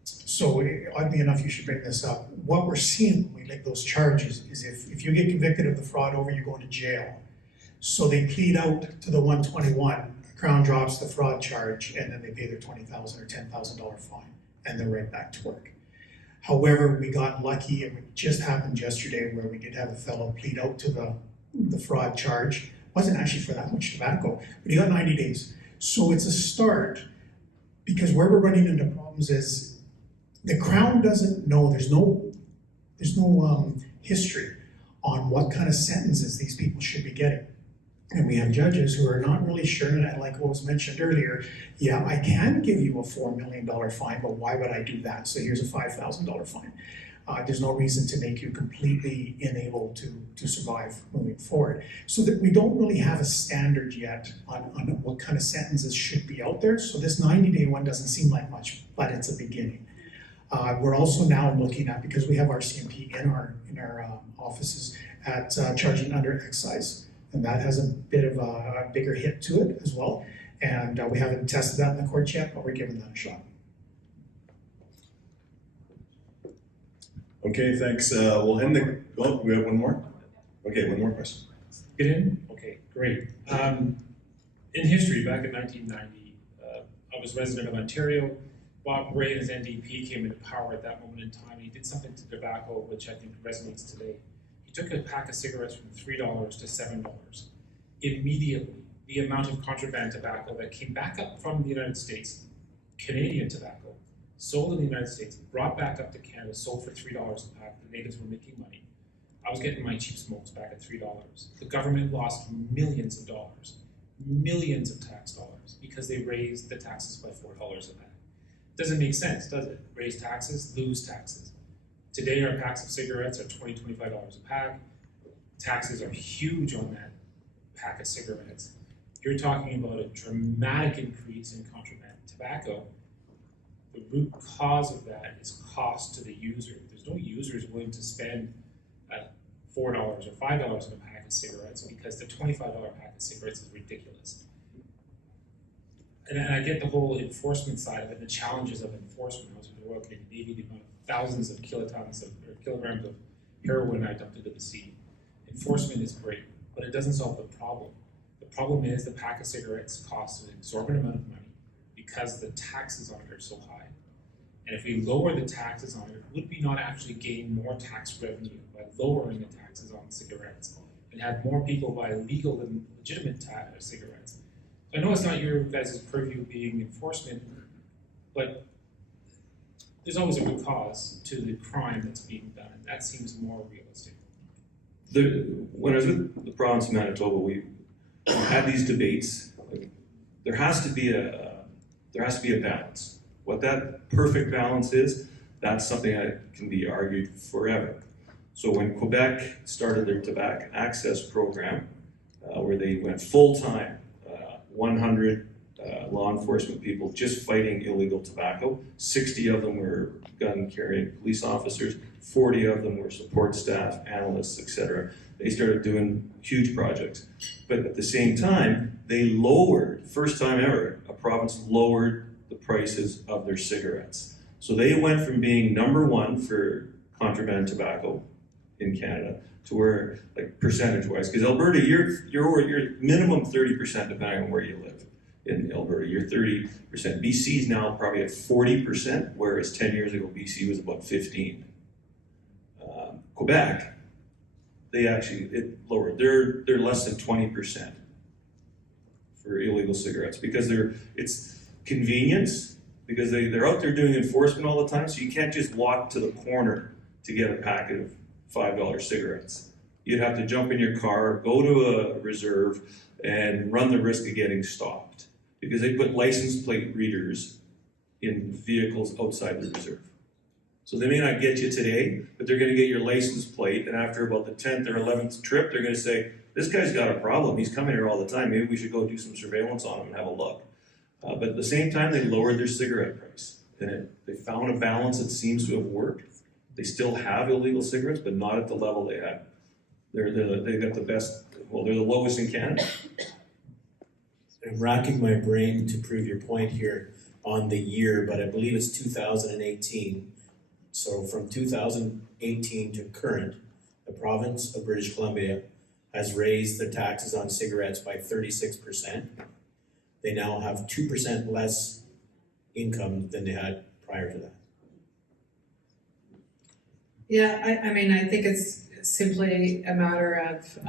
So oddly enough, you should bring this up. What we're seeing when we make those charges is if you get convicted of the fraud over, you're going to jail. So they plead out to the 121, Crown drops the fraud charge, and then they pay their $20,000 or $10,000 fine, and they're right back to work. However, we got lucky, and it just happened yesterday where we did have a fellow plead out to the fraud charge. Wasn't actually for that much tobacco, but he got 90 days. So it's a start, because where we're running into problems is the Crown doesn't know, there's no history on what kind of sentences these people should be getting. And we have judges who are not really sure, and like what was mentioned earlier, yeah, I can give you a $4 million fine, but why would I do that? So here's a $5,000 fine. There's no reason to make you completely unable to survive moving forward. So that we don't really have a standard yet on what kind of sentences should be out there. So this 90-day one doesn't seem like much, but it's a beginning. We're also now looking at, because we have our CMP in our offices, at charging under excise. And that has a bit of a bigger hit to it as well. And we haven't tested that in the courts yet, but we're giving that a shot. Okay, thanks. We'll end the, oh, we have one more? Okay, one more question. Get in? Okay, great. In history, back in 1990, I was resident of Ontario. Bob Gray and his NDP came into power at that moment in time. He did something to tobacco, which I think resonates today. He took a pack of cigarettes from $3 to $7. Immediately, the amount of contraband tobacco that came back up from the United States, Canadian tobacco, sold in the United States, brought back up to Canada, sold for $3 a pack. The natives were making money. I was getting my cheap smokes back at $3. The government lost millions of dollars, millions of tax dollars, because they raised the taxes by $4 a pack. Doesn't make sense, does it? Raise taxes, lose taxes. Today, our packs of cigarettes are $20, $25 a pack. Taxes are huge on that pack of cigarettes. You're talking about a dramatic increase in contraband tobacco. The root cause of that is cost to the user. There's no users willing to spend $4 or $5 on a pack of cigarettes because the $25 pack of cigarettes is ridiculous. and I get the whole enforcement side of it, the challenges of enforcement. I was in the Royal Canadian Navy, the amount of thousands of kilograms of heroin I dumped into the sea. Enforcement is great, but it doesn't solve the problem. The problem is the pack of cigarettes costs an exorbitant amount of money because the taxes on it are so high. And if we lower the taxes on it, would we not actually gain more tax revenue by lowering the taxes on cigarettes and have more people buy legal and legitimate cigarettes? So I know it's not your guys' purview being enforcement, but there's always a root cause to the crime that's being done, and that seems more realistic. When I was with the province of Manitoba, we had these debates. Like, there has to be a balance. What that perfect balance is, that's something that can be argued forever. So when Quebec started their tobacco access program, where they went full-time, 100 law enforcement people just fighting illegal tobacco, 60 of them were gun-carrying police officers, 40 of them were support staff, analysts, etc. They started doing huge projects. But at the same time, they lowered, first time ever, a province lowered the prices of their cigarettes. So they went from being number one for contraband tobacco in Canada to where, like percentage-wise, because Alberta, you're minimum 30% depending on where you live. In Alberta, you're 30%. BC's now probably at 40%, whereas 10 years ago, BC was about 15. Quebec, it lowered. They're less than 20% for illegal cigarettes because it's convenience, because they're out there doing enforcement all the time, so you can't just walk to the corner to get a packet of $5 cigarettes. You'd have to jump in your car, go to a reserve, and run the risk of getting stopped because they put license plate readers in vehicles outside the reserve. So they may not get you today, but they're gonna get your license plate, and after about the 10th or 11th trip, they're gonna say, this guy's got a problem, he's coming here all the time, maybe we should go do some surveillance on him and have a look. But at the same time, they lowered their cigarette price. And they found a balance that seems to have worked. They still have illegal cigarettes, but not at the level they had. They got the best, well, they're the lowest in Canada. I'm racking my brain to prove your point here on the year, but I believe it's 2018. So from 2018 to current, the province of British Columbia has raised the taxes on cigarettes by 36%. They now have 2% less income than they had prior to that. Yeah, I mean, I think it's simply a matter of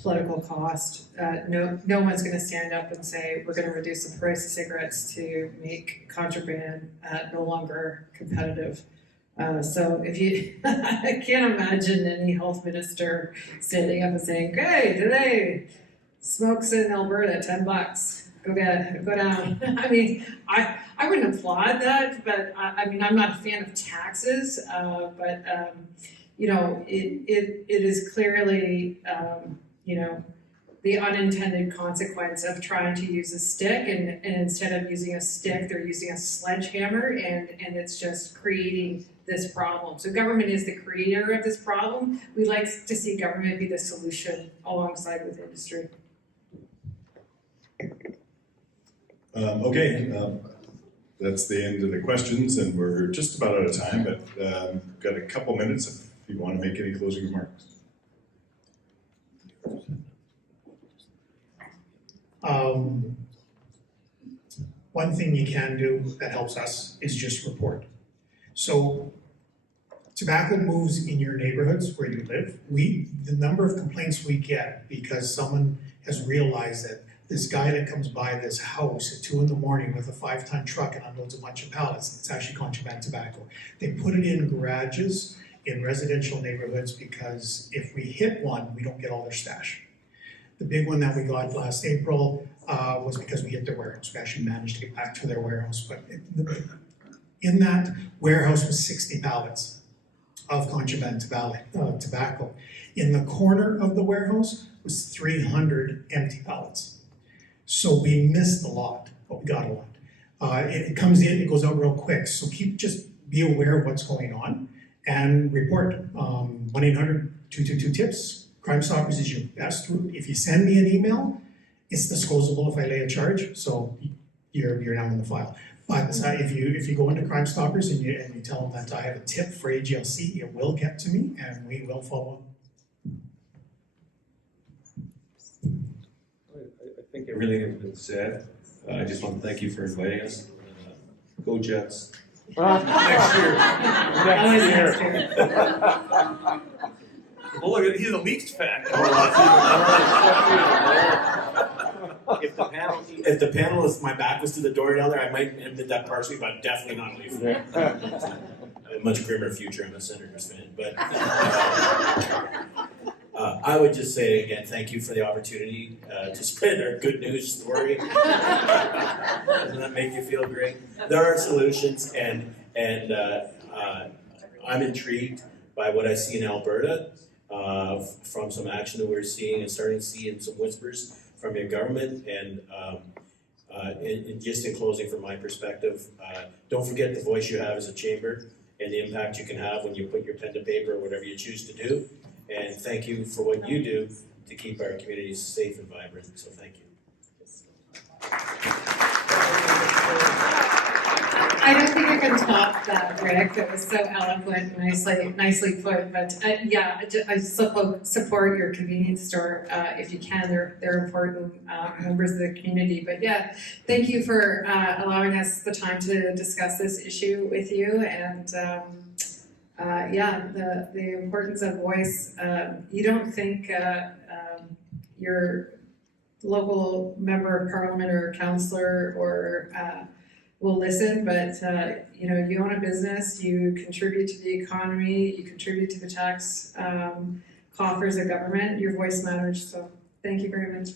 political cost. No one's gonna stand up and say, we're gonna reduce the price of cigarettes to make contraband no longer competitive. So if you, I can't imagine any health minister standing up and saying, hey, today, smokes in Alberta, $10. Go down. I mean, I wouldn't applaud that, but I mean, I'm not a fan of taxes, but you know, it is clearly, you know, the unintended consequence of trying to use a stick, and instead of using a stick, they're using a sledgehammer, and it's just creating this problem. So government is the creator of this problem. We like to see government be the solution alongside with industry. That's the end of the questions, and we're just about out of time, but got a couple minutes if you want to make any closing remarks. One thing you can do that helps us is just report. So tobacco moves in your neighborhoods where you live. The number of complaints we get because someone has realized that this guy that comes by this house at 2 a.m. with a 5-ton truck and unloads a bunch of pallets, it's actually contraband tobacco. They put it in garages in residential neighborhoods because if we hit one, we don't get all their stash. The big one that we got last April was because we hit their warehouse. We actually managed to get back to their warehouse, but in that warehouse was 60 pallets of contraband tobacco. In the corner of the warehouse was 300 empty pallets. So we missed a lot, but we got a lot. It comes in, it goes out real quick. So just be aware of what's going on and report. 1-800-222-TIPS. Crime Stoppers is your best route. If you send me an email, it's disclosable if I lay a charge. So you're now in the file. But if you go into Crime Stoppers and you tell them that I have a tip for AGLC, it will get to me and we will follow up. I think everything has been said. I just want to thank you for inviting us. Go Jets. Next year. Always Next next year. year. Well, look, he's a Leafs fan. If the panelists, my back was to the door down there, I might admit that partially, but definitely not a Leaf fan. I have a much grimmer future, I'm a Senators fan, but I would just say again, thank you for the opportunity to spread our good news story. Doesn't that make you feel great? There are solutions, and I'm intrigued by what I see in Alberta from some action that we're seeing and starting to see in some whispers from your government. And just in closing, from my perspective, don't forget the voice you have as a chamber and the impact you can have when you put your pen to paper or whatever you choose to do. And thank you for what you do to keep our communities safe and vibrant. So thank you. I don't think I can top that, Rick. It was so eloquent, nicely put. But yeah, I support your convenience store if you can. They're important members of the community. But yeah, thank you for allowing us the time to discuss this issue with you. And yeah, the importance of voice. You don't think your local member of parliament or councillor or will listen, but you know, you own a business, you contribute to the economy, you contribute to the tax coffers of government, your voice matters, so thank you very much.